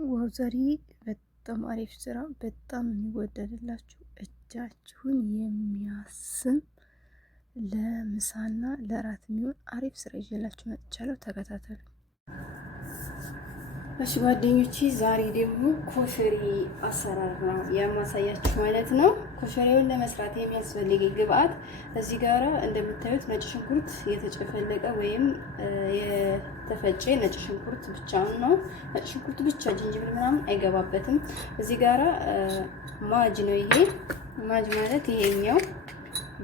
ዋው ዛሬ በጣም አሪፍ ስራ፣ በጣም የሚወደድላችሁ እጃችሁን የሚያስም ለምሳና ለራት የሚሆን አሪፍ ስራ ይዤላችሁ መጥቻለሁ። ተከታተሉ። እሺ ጓደኞቼ፣ ዛሬ ደግሞ ኮሸሪ አሰራር ነው የማሳያችሁ ማለት ነው። ኮሸሪውን ለመስራት የሚያስፈልገኝ ግብአት እዚህ ጋራ እንደምታዩት ነጭ ሽንኩርት የተጨፈለቀ ወይም የተፈጨ ነጭ ሽንኩርት ብቻውን ነው። ነጭ ሽንኩርት ብቻ፣ ጅንጅብል ምናምን አይገባበትም። እዚህ ጋራ ማጅ ነው። ይሄ ማጅ ማለት ይሄኛው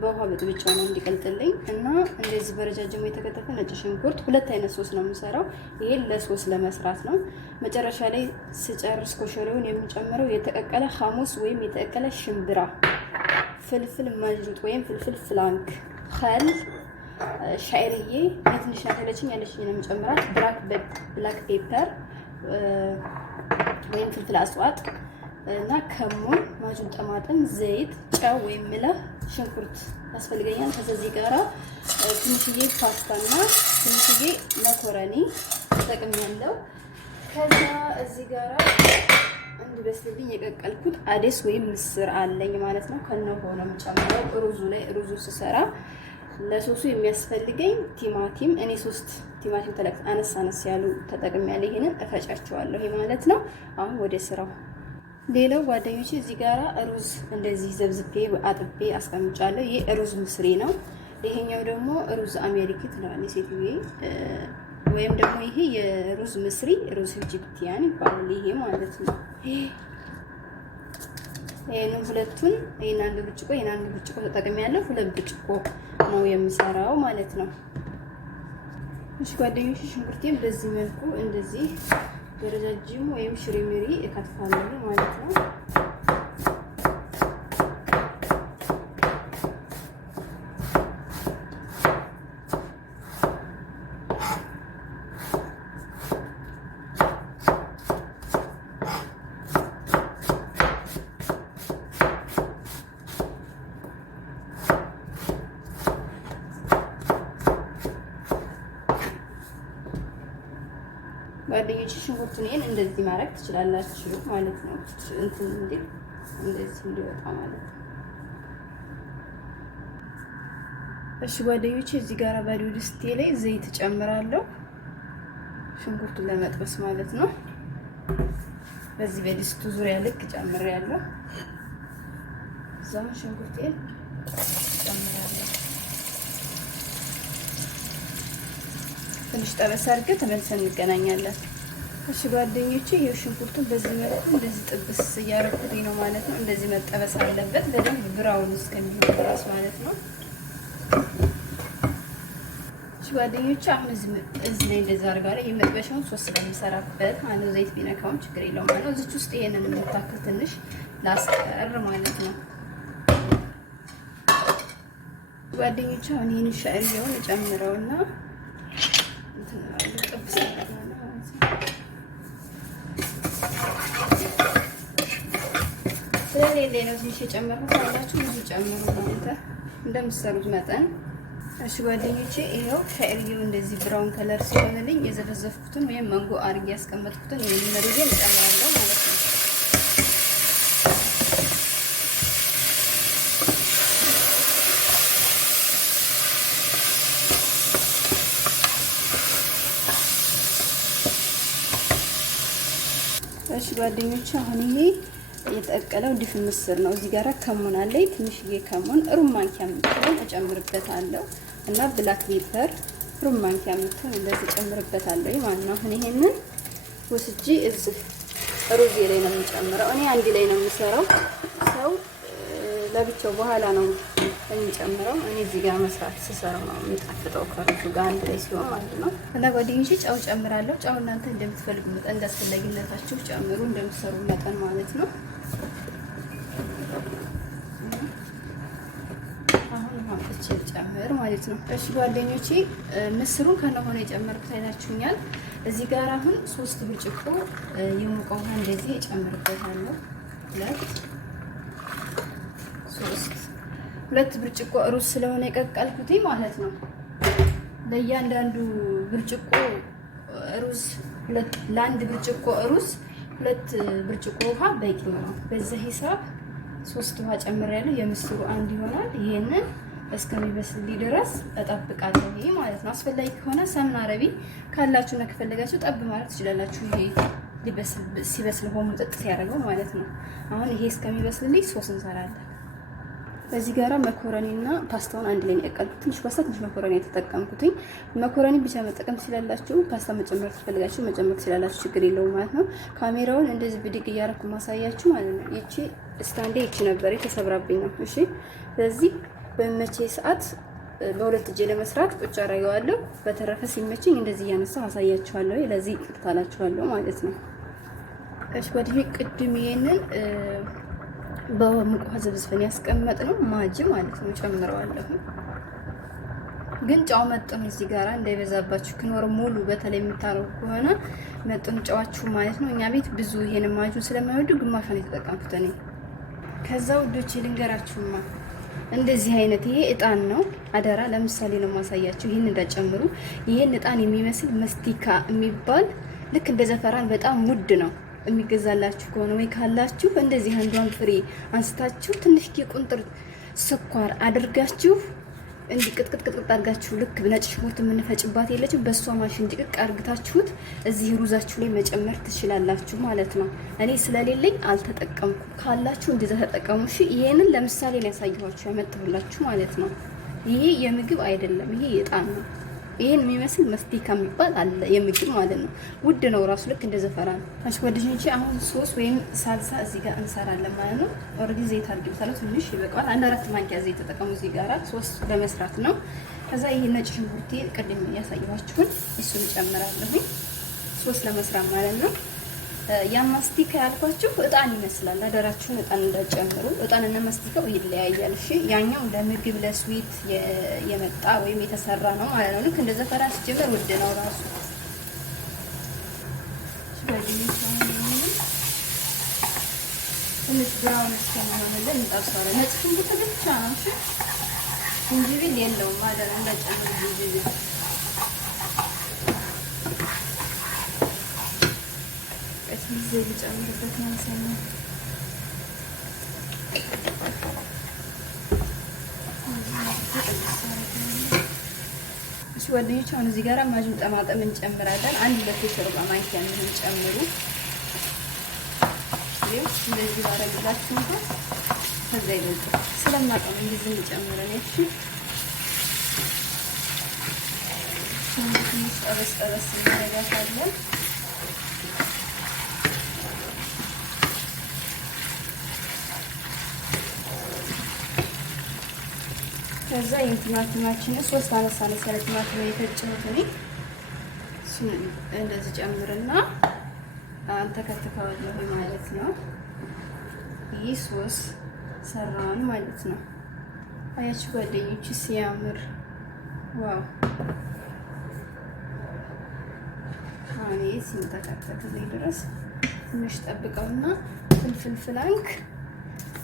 በውሃ በጥብጫ ነው እንዲቀልጥልኝ እና እንደዚህ በረጃጅሙ የተከተፈ ነጭ ሽንኩርት። ሁለት አይነት ሶስ ነው የምሰራው። ይሄን ለሶስ ለመስራት ነው። መጨረሻ ላይ ስጨርስ ኮሸሪውን የሚጨምረው የተቀቀለ ሐሙስ ወይም የተቀቀለ ሽምብራ፣ ፍልፍል መጅሩጥ ወይም ፍልፍል ፍላንክ፣ ኸል፣ ሻይርዬ ትንሽ ናት ያለችኝ ነው የምጨምራት፣ ብላክ ፔፐር ወይም ፍልፍል አስዋጥ እና ከሙን፣ ማጁን፣ ጠማጥም፣ ዘይት፣ ጨው ወይም ምልህ፣ ሽንኩርት ያስፈልገኛል። ከዚህ ጋራ ትንሽዬ ፓስታና ትንሽዬ መኮረኒ ተጠቅሜያለሁ። ከዛ እዚህ ጋራ እንዲበስልልኝ የቀቀልኩት አዴስ ወይም ምስር አለኝ ማለት ነው። ከነሆ ነው የምጨምረው ሩዙ ላይ። ሩዙ ስሰራ ለሶሱ የሚያስፈልገኝ ቲማቲም፣ እኔ 3 ቲማቲም ተለቅ አነስ አነስ ያሉ ተጠቅሜያለሁ። ይሄንን እፈጫቸዋለሁ ይሄ ማለት ነው። አሁን ወደ ስራው። ሌላው ጓደኞቼ እዚህ ጋራ ሩዝ እንደዚህ ዘብዝቤ አጥቤ አስቀምጫለሁ። ይሄ ሩዝ ምስሪ ነው። ይሄኛው ደግሞ ሩዝ አሜሪካ ትላለች ሴትዬ፣ ወይም ደግሞ ይሄ የሩዝ ምስሪ ሩዝ ኢጂፕቲያን ይባላል ይሄ ማለት ነው። ይሄንን ሁለቱን ይሄን አንድ ብርጭቆ ይሄን አንድ ብርጭቆ ተጠቅሜያለሁ። 2 ብርጭቆ ነው የምሰራው ማለት ነው። እሺ ጓደኞቼ፣ ሽንኩርቴን በዚህ መልኩ እንደዚህ በረጃጅሙ ወይም ሽሪሚሪ እከትፋለሁ ማለት ነው። ጓደኞቼ ሽንኩርቱን ይሄን እንደዚህ ማድረግ ትችላላችሁ ማለት ነው። እንትን እንደዚህ እንዲወጣ ማለት ነው። እሺ ጓደኞቼ፣ እዚህ ጋር ባዶ ድስቴ ላይ ዘይት ጨምራለሁ፣ ሽንኩርቱን ለመጥበስ ማለት ነው። በዚህ በድስቱ ዙሪያ ልክ ጨምሬያለሁ። እዛም ሽንኩርቴን ጨምራለሁ። ትንሽ ጠበስ አድርገን ተመልሰን እንገናኛለን። እሺ ጓደኞቼ፣ ይሄ ሽንኩርቱን በዚህ መልኩ እንደዚህ ጥብስ እያደረኩኝ ነው ማለት ነው። እንደዚህ መጠበስ አለበት በደንብ ብራውን እስከሚሆን ድረስ ማለት ነው። እሺ ጓደኞቼ፣ አሁን እዚህ ላይ እንደዛ አድርጋለሁ። የመጥበሻውን ሶስ ስለሚሰራበት ማለት ዘይት ቢነካውም ችግር የለውም ማለት ነው። እዚች ውስጥ ይሄንን የምታክል ትንሽ ላስቀር ማለት ነው። ጓደኞቼ፣ አሁን ይሄን ሻዕሪያውን እጨምረውና ስለሌለ ነው ትንሽ የጨመርኩት። ካላችሁ ብዙ ጨምሩ ማለት እንደምትሰሩት መጠን። እሺ ጓደኞቼ፣ ይሄው ሻዕሪያው እንደዚህ ብራውን ከለር ሲሆንልኝ የዘፈዘፍኩትን ወይም መንጎ አርጌ ያስቀመጥኩትን ይሄን መሪጌን እጨምራለሁ ማለት ነው። እሺ ጓደኞቼ፣ አሁን ይሄ የተቀቀለው ድፍን ምስር ነው። እዚህ ጋር ከሙን አለኝ፣ ትንሽዬ ከሙን ሩብ ማንኪያ የምትሆን እጨምርበታለሁ እና ብላክ ፔፐር ሩብ ማንኪያ የምትሆን እንደዚህ እጨምርበታለሁ ማለት ነው። አሁን ይሄንን ወስጄ እዚህ ሩዝ ላይ ነው የምጨምረው። እኔ አንድ ላይ ነው የምሰራው፣ ሰው ለብቻው በኋላ ነው የሚጨምረው። እኔ እዚህ ጋር መስራት ስሰራው ነው የሚጣፍጠው ከሩዙ ጋር አንድ ላይ ሲሆን ማለት ነው። እና ጓደኞቼ፣ ጨው ጨምራለሁ። ጨው እናንተ እንደምትፈልጉ መጠን እንዳስፈላጊነታችሁ ጨምሩ፣ እንደምትሰሩ መጠን ማለት ነው። አሁን ማጥቼ ጨምር ማለት ነው። እሺ ጓደኞቼ፣ ምስሩን ከነሆነ የጨመርኩት አይታችሁኛል። እዚህ ጋር አሁን 3 ብርጭቆ የሞቀ ውሃ እንደዚህ እጨምርበታለሁ። 2 ብርጭቆ ሩዝ ስለሆነ የቀቀልኩት ማለት ነው። ለእያንዳንዱ ብርጭቆ ሩዝ ለአንድ ብርጭቆ ሩዝ 2 ብርጭቆ ውሃ በቂ ነው። በዚህ ሂሳብ 3 ውሃ ጨምሬያለሁ። የምስሩ አንድ ይሆናል። ይሄንን እስከሚበስል ድረስ እጠብቃለሁ። ይሄ ማለት ነው። አስፈላጊ ከሆነ ሰምና አረቢ ካላችሁና ከፈለጋችሁ ጠብ ማለት ትችላላችሁ። ይሄ ሲበስል ሆኖ ጥጥ ሲያደርገው ማለት ነው። አሁን ይሄ እስከሚበስልልኝ ሶስ እንሰራለን። በዚህ ጋራ መኮረኒና ፓስታውን አንድ ላይ ነው ያቀልኩት። ትንሽ ፓስታ ትንሽ መኮረኒ የተጠቀምኩትኝ። መኮረኒ ብቻ መጠቀም ትችላላችሁ። ፓስታ መጨመር ትፈልጋችሁ መጨመር ትችላላችሁ። ችግር የለውም ማለት ነው። ካሜራውን እንደዚህ ብድግ እያደረኩ ማሳያችሁ ማለት ነው። ይቺ ስታንዴ ይቺ ነበር የተሰብራብኝ ነው። እሺ፣ ስለዚህ በመቼ ሰዓት በሁለት እጄ ለመስራት ቁጭ አደርገዋለሁ። በተረፈ ሲመችኝ እንደዚህ እያነሳሁ አሳያችኋለሁ። ለዚህ እጥታላችኋለሁ ማለት ነው። እሺ፣ ወዲህ ቅድም ይሄንን በሙቅ ውሃ ዘብዝፈን ያስቀመጥነው ማጅ ማለት ነው ጨምረዋለሁ። ግን ጫው መጠኑ እዚህ ጋር እንዳይበዛባችሁ ክኖር ሙሉ በተለይ የምታረው ከሆነ መጠኑ ጫዋችሁ ማለት ነው። እኛ ቤት ብዙ ይሄን ማጁን ስለማይወዱ ግማሿን የተጠቀምኩት እኔ። ከዛ ውዶቼ ልንገራችሁማ እንደዚህ አይነት ይሄ እጣን ነው። አደራ ለምሳሌ ነው ማሳያችሁ። ይሄን እንዳጨምሩ። ይሄን እጣን የሚመስል መስቲካ የሚባል ልክ እንደ ዘፈራን በጣም ውድ ነው የሚገዛላችሁ ከሆነ ወይ ካላችሁ እንደዚህ አንዷን ፍሬ አንስታችሁ ትንሽ ቁንጥር ስኳር አድርጋችሁ እንዲህ ቅጥቅጥ አድርጋችሁ ልክ ነጭ ሽንኩርት የምንፈጭባት የለችም በሷ ማሽን ድቅቅ አድርጋችሁት እዚህ ሩዛችሁ ላይ መጨመር ትችላላችሁ ማለት ነው። እኔ ስለሌለኝ አልተጠቀምኩም። ካላችሁ እንደዛ ተጠቀሙ። እሺ፣ ይሄንን ለምሳሌ ላይ ያሳየኋችሁ ያመጣሁላችሁ ማለት ነው። ይሄ የምግብ አይደለም፣ ይሄ የዕጣን ነው። ይሄን የሚመስል መስቲካ የሚባል አለ የምግብ ማለት ነው። ውድ ነው ራሱ ልክ እንደ ዘፈራ ነው። እሺ ወደዚህ አሁን ሶስ ወይም ሳልሳ እዚህ ጋር እንሰራለን ማለት ነው። ኦሬዲ ዘይት አድርጌታለሁ፣ ትንሽ ይበቃዋል። 1-4 ማንኪያ ዘይት ተጠቀሙ እዚህ ጋር ሶስ ለመስራት ነው። ከዛ ይሄ ነጭ ሽንኩርት ቅድም ያሳየኋችሁን እሱን ጨምራለሁ ሶስ ለመስራት ማለት ነው። ያ ማስቲካ ያልኳችሁ እጣን ይመስላል። አደራችሁን እጣን እንዳጨምሩ። እጣንና ማስቲካው ይለያያል። እሺ ያኛው ለምግብ ለስዊት የመጣ ወይም የተሰራ ነው ማለት ነው። ልክ እንደዛ ፈራ ሲጀመር ውድ ነው ራሱ። ትንሽ ብራውን እስከሚሆንልን እንጠብሰዋለን። ነጭ ሽንኩርት ብቻ ነው። እሺ ዝንጅብል የለውም ማለት ነው። እንዳጨምሩ ዝንጅብል እዚህ ልጨምርበት ማለት ነው። እሺ ወደኞች አሁን እዚህ ጋር ማጅን ጠማጠም እንጨምራለን። 1-2 የሾርባ ማንኪያ ምን ጨምሩ። እንደዚህ ባረግላችሁ እንኳን ከዛ ይበልጥ ስለማቀም እንደዚህ እንጨምረን። እሺ ትንሽ ጠበስ እናደርጋታለን። ከዛ የቲማቲማችንን 3 አነስ ያለ ቲማቲም የፈጨሁት እኔ እሱን እንደዚህ ጨምርና አንተከትከዋለሁ ማለት ነው። ይህ ሶስ ሰራን ማለት ነው። አያችሁ ጓደኞች ሲያምር ዋው! አሁን ይሄ ሲንተከተክልኝ ድረስ ትንሽ ጠብቀውና ፍልፍል ፍላንክ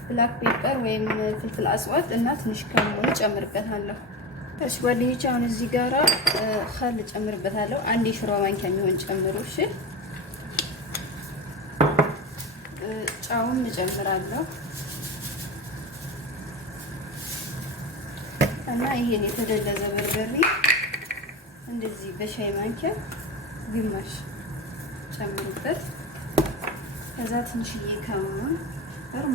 ብላክ ፔፐር ወይም ፍልፍል አስዋት እና ትንሽ ከሙን ጨምርበታለሁ። እሺ ጓደኞቼ አሁን እዚህ ጋራ ኸል ጨምርበታለሁ። 1 የሾርባ ማንኪያ የሚሆን ጨምሩ። እሺ ጫውን እጨምራለሁ እና ይሄን የተደለዘ በርበሬ እንደዚህ በሻይ ማንኪያ ግማሽ ጨምሩበት። ከዛ ትንሽዬ ከሙን ሩም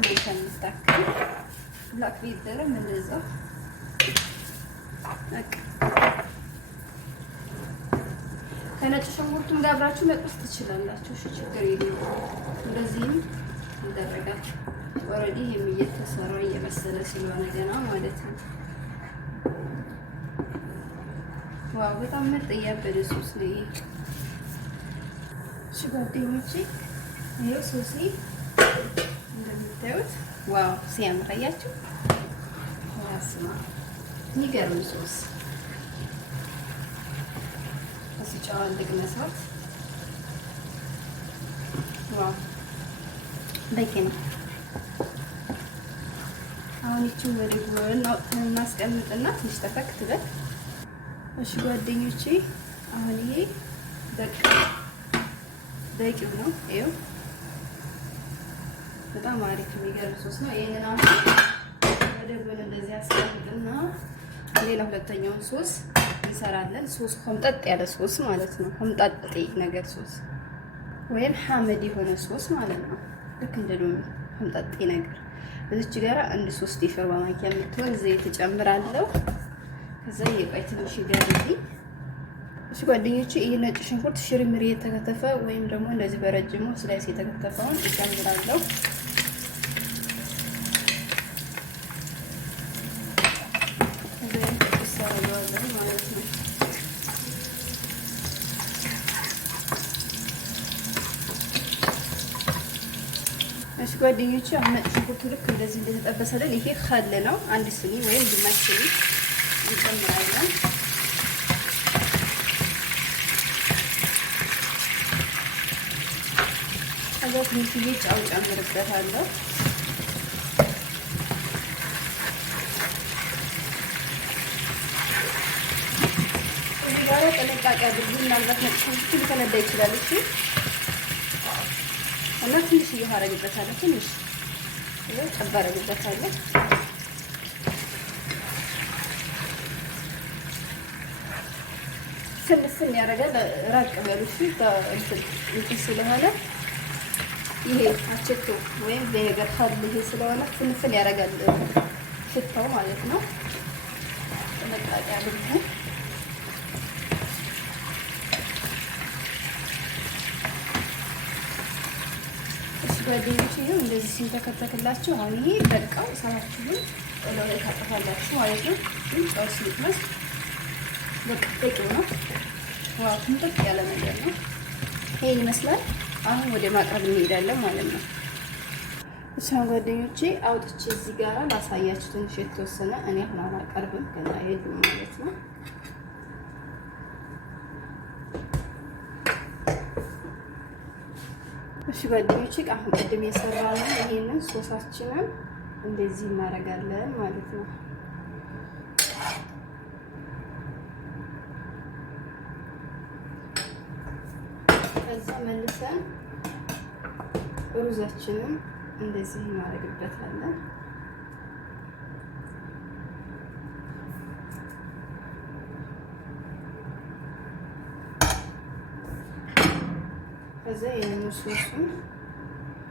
ታክል ብላክ ፔፐርም እንደዛው ከነጭ ሽንኩርቱም ጋር አብራችሁ መጥበስ ትችላላችሁ። እሺ ችግር የለውም። እንደዚህም ይደረጋል። ኦሬዲ እየተሰራ እየበሰለ ስለሆነ ገና ማለት ነው። ዋው በጣም ምርጥ እያበደ ሶስ ነው ይሄ። እሺ ጓደኞቼ ይሄው ሶሴ እንደምታዩት ዋው ሲያምር አያችሁ። ያስማ የሚገርም ሶስ ሲጫዋል ልቅመሳት ዋው በቂ ነው። አሁን ይቺን ወደ ጎን አውጥተን እናስቀምጥና ትንሽ ተፈክ ትበል። እሺ ጓደኞቼ አሁን ይሄ በቂው ነው። ይኸው በጣም አሪፍ የሚገርም ሶስ ነው። ይሄንን አሁን ወደ ጎን እንደዚህ አስቀምጥና ሌላ ሁለተኛውን ሶስ እንሰራለን። ሶስ ሆምጣጥ ያለ ሶስ ማለት ነው። ሆምጣጤ ነገር ሶስ ወይም ሐመድ የሆነ ሶስ ማለት ነው። ልክ እንደ ሎሚ ሆምጣጤ ነገር። እዚች ጋር አንድ 3 የሾርባ ማንኪያ የምትሆን ዘይት እጨምራለሁ። ከዛ የቆይ ትንሽ ይገርልኝ። እሺ ጓደኞቼ፣ ይሄ ነጭ ሽንኩርት ሽርምሪ የተከተፈ ወይም ደግሞ እንደዚህ በረጅሙ ስላይስ የተከተፈውን እጨምራለሁ። እሺ ጓደኞቼ፣ አሁን ነጭ ሽንኩርቱ ልክ እንደዚህ እንደተጠበሰልን ይሄ ኸል ነው። አንድ ስኒ ወይም ግማሽ ስኒ እንጨምራለን። ከዛ ትንሽዬ ጨው ጨምርበታለሁ። እዚህ ጋር ጥንቃቄ አድርጉ፣ ምናልባት ነጭ ሽንኩርቱ ሊፈነዳ ይችላል። እሺ እና ትንሽ እያደረግበታለሁ። ትንሽ ጠብ አደርግበታለሁ። ፍልፍል ያደርጋል። ራቅ በሉ እሺ። እንትን ስለሆነ ይሄ አቸቶ ወይም ቪኔገር ኸል ይሄ ስለሆነ ፍልፍል ያደርጋል ሽታው ማለት ነው። ጥንቃቄ አድርጉ። ጓደኞቼ ይሄው እንደዚህ ሲንተከተክላችሁ አሁን ይሄ በቃው ሰላችሁን ላይ ታጠፋላችሁ ማለት ነው። ግን ጨው ሲጥመስ በቃ በቂው ነው። ዋው ትንጥቅ ያለ ነገር ነው። ይሄ ይመስላል። አሁን ወደ ማቅረብ እንሄዳለን ማለት ነው። እሺ ጓደኞቼ አውጥቼ እዚህ ጋር ላሳያችሁ ትንሽ የተወሰነ። እኔ አሁን አላቀርብም ገና የለም ማለት ነው። እሺ ጓደኞቼ አሁን ቅድም የሰራነው ይሄንን ሶሳችንን እንደዚህ እናደርጋለን ማለት ነው። ከዛ መልሰን ሩዛችንን እንደዚህ እናደርግበታለን። ከዛ ይሄንን ሶሱን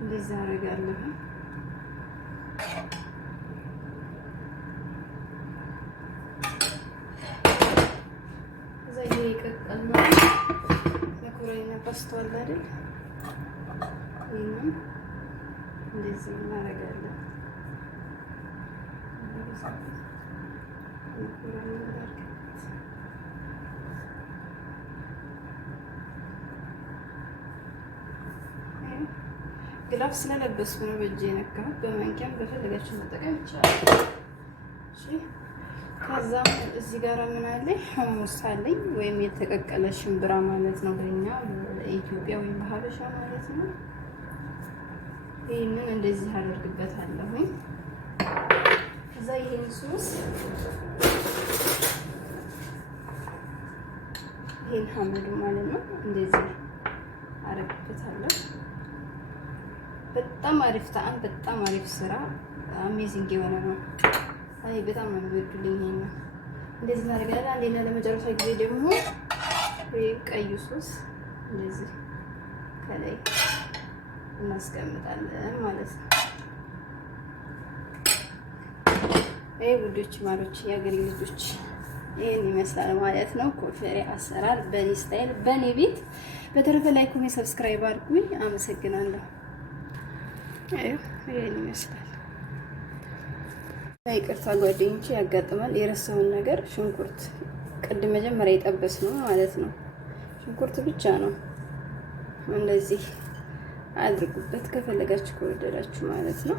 እንደዚህ አደርጋለሁ። ከዛ ይሄ የቀቀልነው መኮረኒና ፓስታ አለ አይደል? ይሄንን እንደዚህ እናደርጋለን። ግላፍ ስለለበስኩ ነው በእጄ የነካሁት። በማንኪያም በፈለጋችሁ መጠቀም ይቻላል። እሺ ከዛ እዚህ ጋር ምን አለኝ? ሐሙስ አለኝ ወይም የተቀቀለ ሽምብራ ማለት ነው በእኛ በኢትዮጵያ ወይም በሀበሻ ማለት ነው። ይሄንን እንደዚህ አደርግበታለሁ። ከዛ ይሄን ሶስ ይሄን ሐመዱ ማለት ነው እንደዚህ አደርግበታለሁ። በጣም አሪፍ ጣዕም፣ በጣም አሪፍ ስራ፣ አሜዚንግ የሆነ ነው። አይ በጣም ነው የሚወዱልኝ። ይሄን እንደዚህ እናደርጋለን። አንዴና ለመጨረሻ ጊዜ ደግሞ ቀዩ ሶስ እንደዚህ ከላይ እናስቀምጣለን ማለት ነው። ይሄ ውዶች ማሮች፣ የአገሬ ልጆች ይሄን ይመስላል ማለት ነው። ኮፈሬ አሰራር በኔ ስታይል በኔ ቤት። በተረፈ ላይክ፣ ኮሜንት፣ ሰብስክራይብ አድርጉኝ። አመሰግናለሁ። ይሄን ይመስላል። ይቅርታ ጓደኞቼ ያጋጥማል። የረሳውን ነገር ሽንኩርት ቅድም መጀመሪያ የጠበስነው ማለት ነው። ሽንኩርት ብቻ ነው እንደዚህ አድርጉበት ከፈለጋችሁ ከወደዳችሁ ማለት ነው።